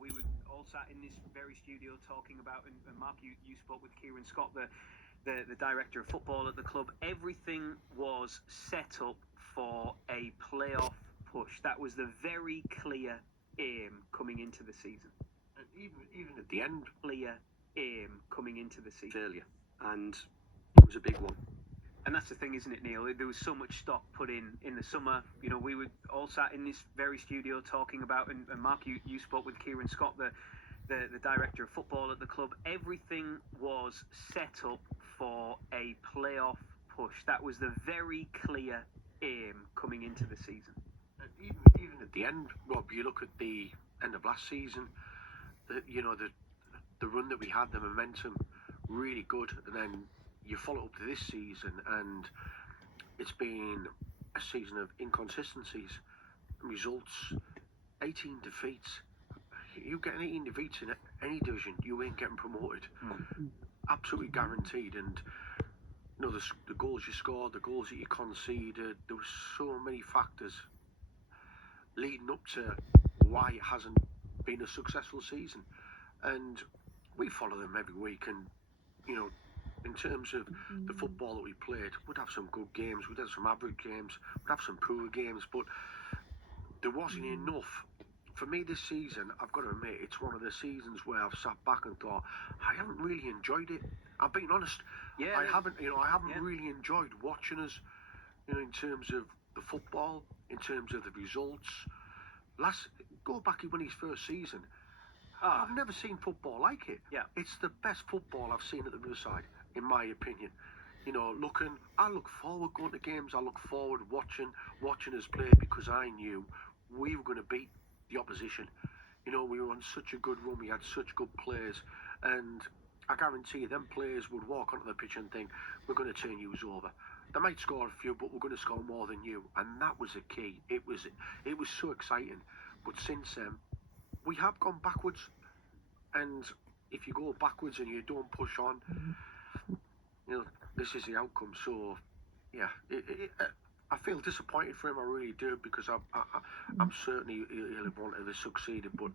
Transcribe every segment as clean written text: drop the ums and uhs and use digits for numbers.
we were all sat in this very studio talking about, and Mark, you spoke with Kieran Scott, the director of football at the club. Everything was set up for a playoff push. That was the very clear aim coming into the season. And even at the end, clear aim coming into the season. Failure, and it was a big one. And that's the thing, isn't it, Neil? There was so much stock put in the summer. We were all sat in this very studio talking about, and Mark, you spoke with Kieran Scott, the director of football at the club. Everything was set up for a playoff push. That was the very clear aim coming into the season. And even at the end, Rob, you look at the end of last season, the run that we had, the momentum, really good, and then you follow up to this season, and it's been a season of inconsistencies, results, 18 defeats. You get 18 defeats in any division, you ain't getting promoted. Absolutely guaranteed. And the goals you scored, the goals that you conceded, there were so many factors leading up to why it hasn't been a successful season. And we follow them every week, and in terms of the football that we played, we'd have some good games, we'd have some average games, we'd have some poor games, but there wasn't enough. For me this season, I've got to admit, it's one of the seasons where I've sat back and thought, I haven't really enjoyed it. I'm being honest. Yeah. I haven't really enjoyed watching us, in terms of the football, in terms of the results. Go back when his first season. I've never seen football like it. Yeah. It's the best football I've seen at the other side, in my opinion. I look forward going to games. I look forward watching us play, because I knew we were going to beat the opposition. We were on such a good run. We had such good players, and I guarantee you, them players would walk onto the pitch and think, we're going to turn you over. They might score a few, but we're going to score more than you. And that was the key. It was so exciting. But since then, we have gone backwards, and if you go backwards and you don't push on, this is the outcome. So, yeah, I feel disappointed for him. I really do, because I'm certain he'll have wanted to have succeeded, but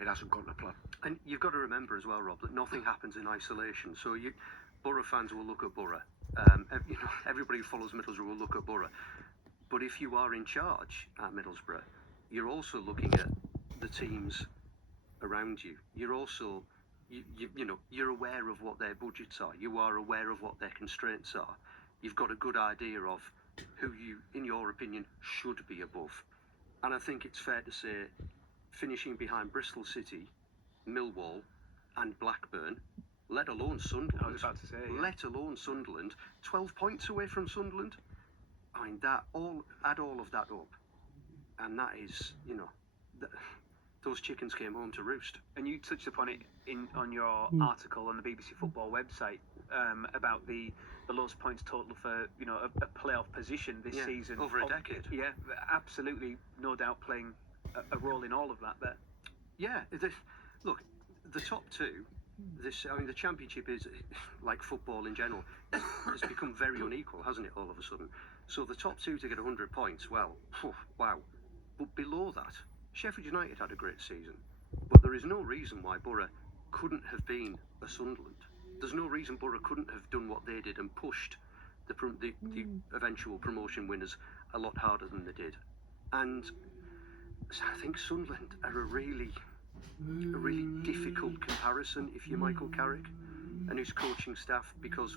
it hasn't gone to plan. And you've got to remember as well, Rob, that nothing happens in isolation. So Borough fans will look at Borough. Everybody who follows Middlesbrough will look at Borough. But if you are in charge at Middlesbrough, you're also looking at the teams around you. You're also, you're aware of what their budgets are. You are aware of what their constraints are. You've got a good idea of who you, in your opinion, should be above. And I think it's fair to say, finishing behind Bristol City, Millwall and Blackburn, let alone Sunderland. I was about to say, yeah. Let alone Sunderland, 12 points away from Sunderland. I mean, add all of that up, and that is, those chickens came home to roost. And you touched upon it on your article on the BBC Football website about the lowest points total for a playoff position this season. Over a decade. Yeah, absolutely, no doubt playing a role in all of that there. Yeah, look, the top two. The Championship is, like football in general, has become very unequal, hasn't it, all of a sudden? So the top two to get 100 points, well, wow. But below that, Sheffield United had a great season. But there is no reason why Borough couldn't have been a Sunderland. There's no reason Borough couldn't have done what they did and pushed the eventual promotion winners a lot harder than they did. And I think Sunderland are a really difficult comparison if you're Michael Carrick and his coaching staff, because